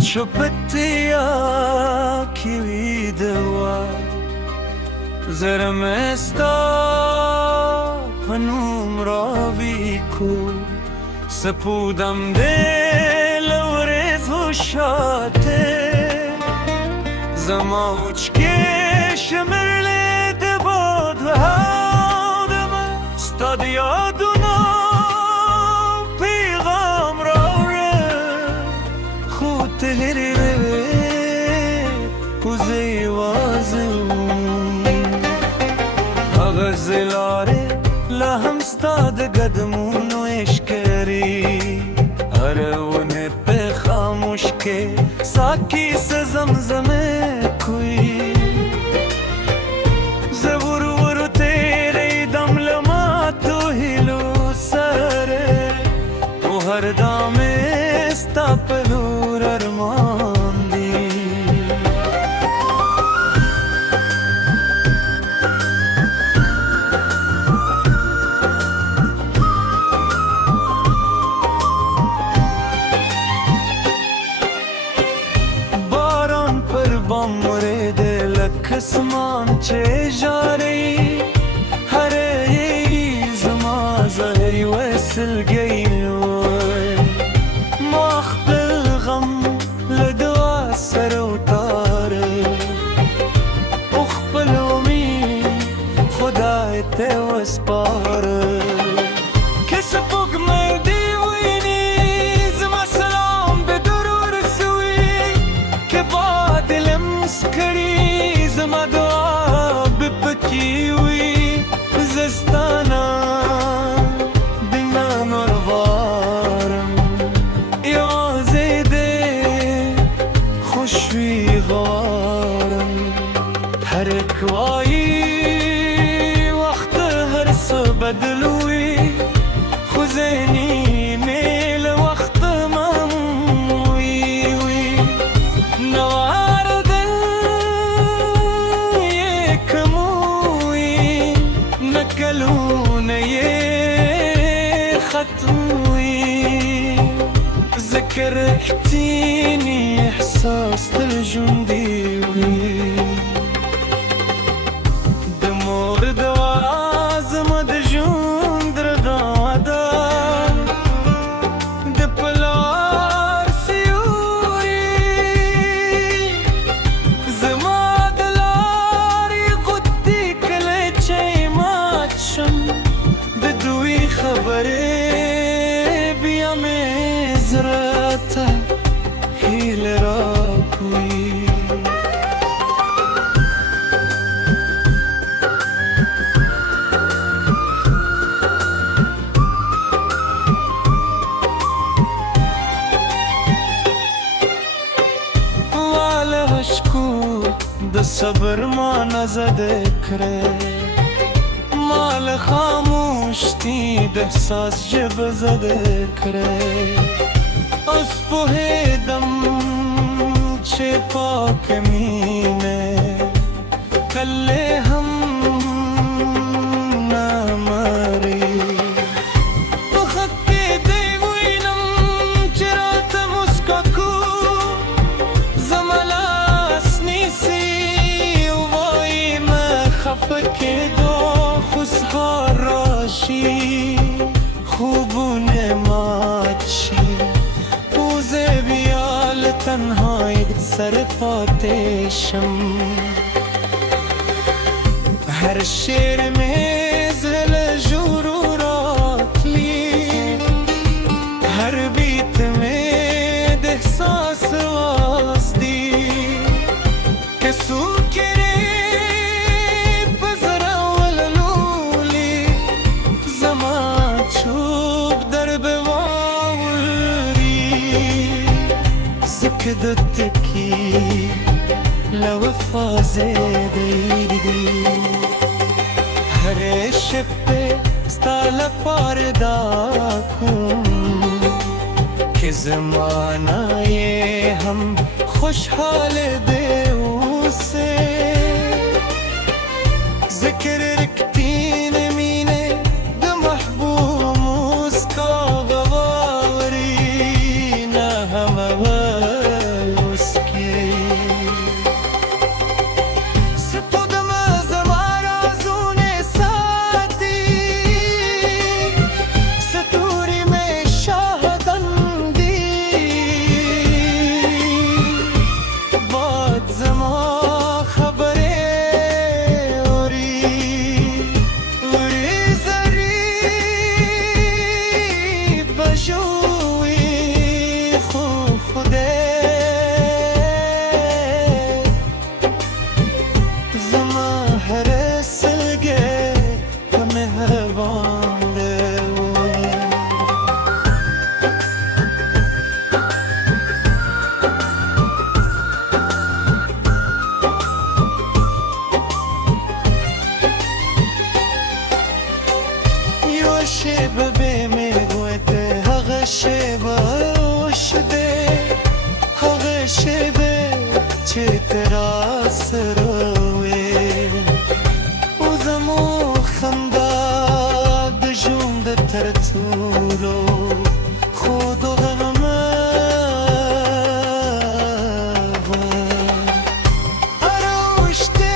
چوپتیا کی دوا زرمستا پنوم راوی کو سپودم دل و ریز و شاته زماوچ که شمرلی دباد و هادم استاد یادونا پیغام را خود تهری کوزی وازم غزلاره لهم استاد قدمون و اشکری ارونه به خاموش که ساکی سے زمزمه کوئی زبور ورو تیرے دم لما تو ہلو سرے وہ ہر دام استا پلور ارمان دی بامره دلک اسمان چه جاری هره زما زهری وصل گیوی ماخ بالغم لدوا سر و تاره اخبلومی خدای تو اسپاره کس پوک مردی کری زما دعا بپکیوی زستانا دینا نوروارم یا زیده خوشوی غارم هر اکوایی وقت هر سو بدلوی خوزینی میل وقت مموی نوار ختمي ذكرتيني إحساس الجندي دمور دوازم دجون درغادا دبلار سيوري زما دلاري قدي كل شي ما تشم بدوي خبري بيا مزرعتا هيل راكوي والا عشقو د صبر ما نزد کرے مال خاموشتی د احساس جب زده کرے از پوهیدم چه پاک مینه کله هم نماری بخط دیوینم چرا تمسکاکو زملاس نیسی و وای مخفک دو خوزها راشی خوبونه ماچی پوزه بیال تنهای سر پاتشم هر شیر میزل جرورات لی هر بیت مید احساس واسدی که سوکری كدتكي لوفا زيدي هر شب ستال پارداكم که زمانه هم خوشحال دیو سے ذکر رکتین مینه د محبوب مسکا غواری نه هم شیبه چه تراس روی و زمو خندا دجون ده ترتولو خود و غمه اروشته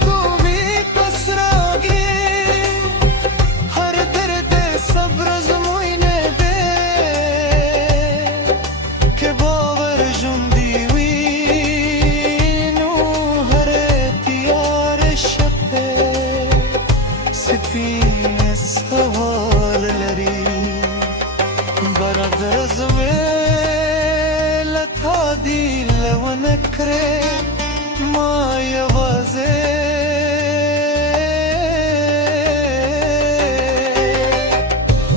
تو بی پسراگی هر درد صبر از موینه ده که باور جون دیوین و هر دیار شبه سپین سوال لری برادر زویلت هادی لو نکره ما یوازه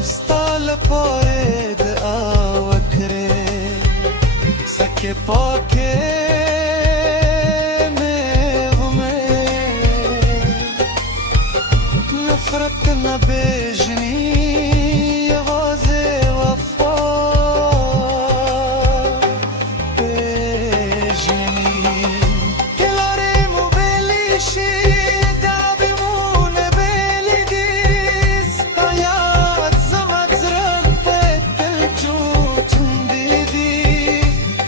ستال پارد آوکره سکه پاکه نفرت نبیجنی یوازه وفا بیجنی کلاریم و بلیشی دابیمون بلی دیست آیات زمت زرم تل جوتن دیدی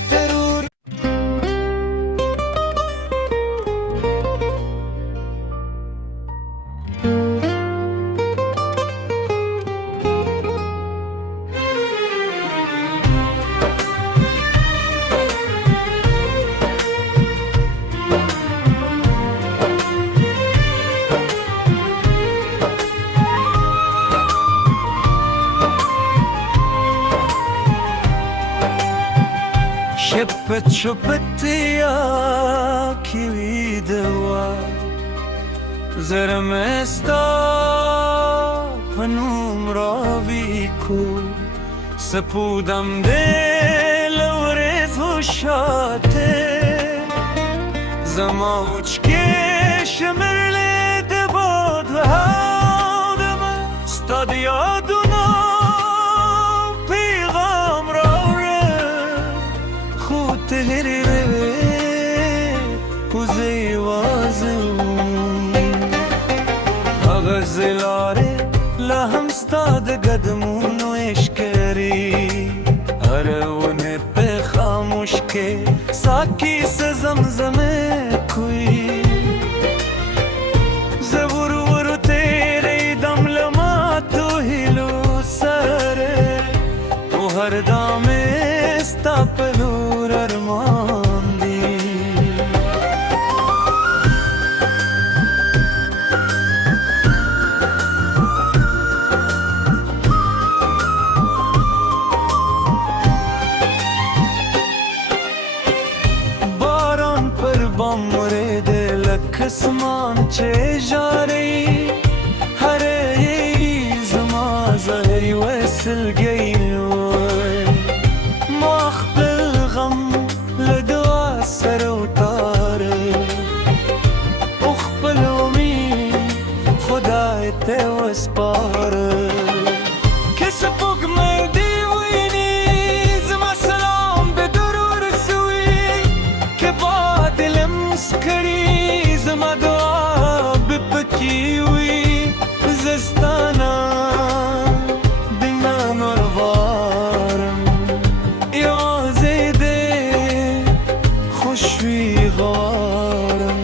ترور شبت شبت یا کی دوا زرمستا پنوم راوی کو سپودم دل ورز و شاته زماوچ که شمرله دباد و هادم استاد یادونا پیغام را خود تهری روی کوزه وازم غزلاره لهم استاد قدمون و اشکری ارونه به خاموش که ساکی سے زمزمه کوئی زبور ورو تیرے دم لما تو ہلو سره و هر دام استا پلور ارمان دی کسمان چه جاری هره زما ظهری وصل گیوی ماخ بالغم لدوا سر و تاره اخبل امید خدای تو سپاره کس پوک مردی وینی زما سلام به درور سوی که با دلم سکری زما دعا بپکیوی زستانا دینا نوروارم یا زیده خوشوی غارم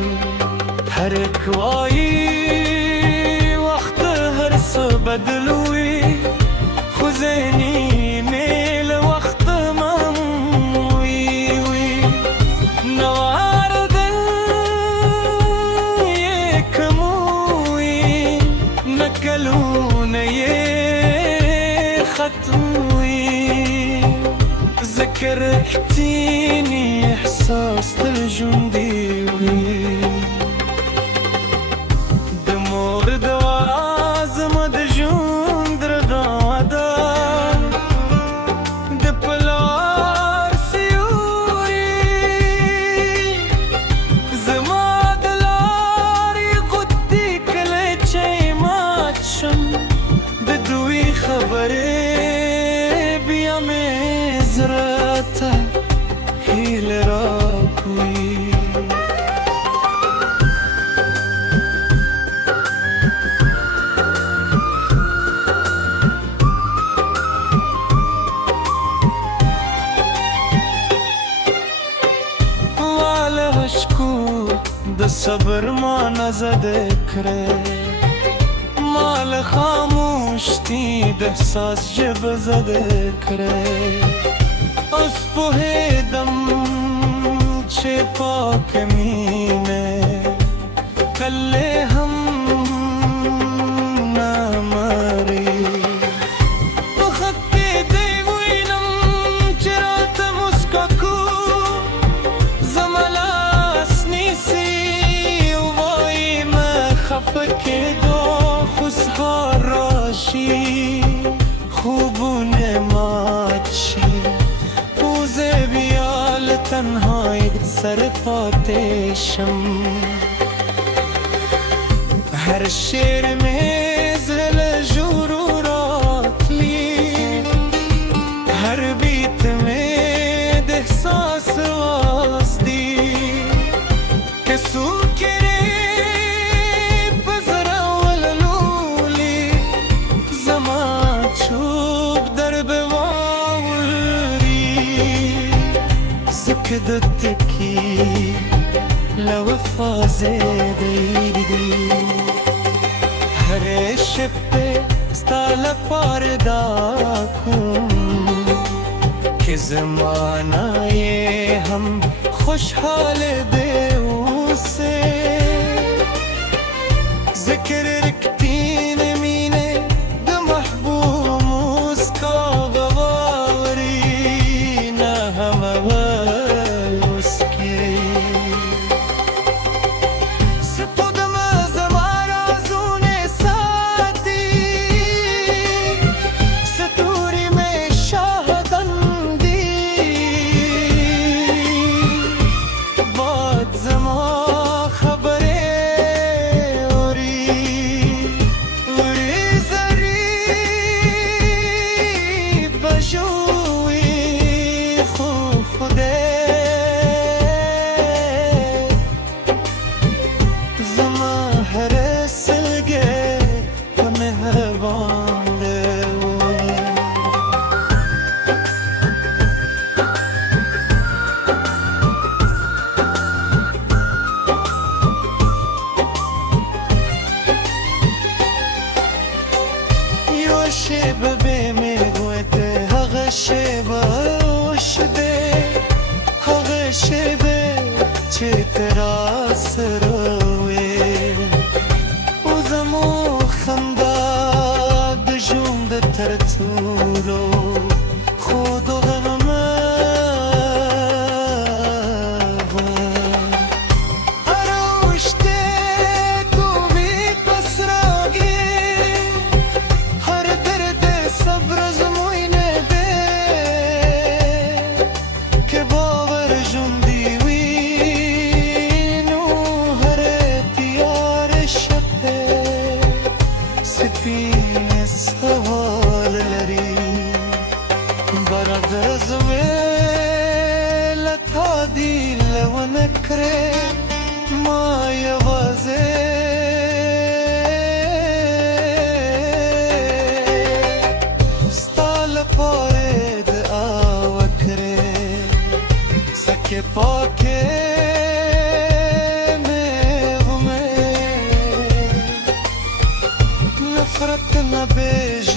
هر اکوایی وقت هر سو بدلوی خوزینی نیل وقت مموی وی نوار كلوني ختمي ذكرتيني احساس الجندي دمور دوازم دجون درغادا دبلار سيوري زما دلاري قدي كلتشي ماتشم بدوي خبري بيا مزرتا दिल राखवी د صبر ما نزد کړې مال خاموش دي د احساس جب زد کړې اوس پوهېدم چې پاک مینه کله هم نه مري په خط کې دی وینم چې راته مسکا کو فکرو خوشحال راشی خوبونه ماچی پوزه بیال تنهایی سر پاتشم هر شیر میزل جرورات لی هر بیت med احساس واسدی که سوکری كدتكي لوفا زيدي هر شب ستال پارداكم कि ज़माना ये हम खुशहाल दे उसे ذكر ركتين مينه د محبوب مسكا غوارينا هم شیبه به میگویده هغه شیبه وشده هغه شیبه چې ترا سره وې او زمو خندا د ژوند تر ټولو خود غمه سوال لري برادر زویل تا دی لونکره ما یوازه ستال پاره دعا وکره سکه پاکه نفرت نبیج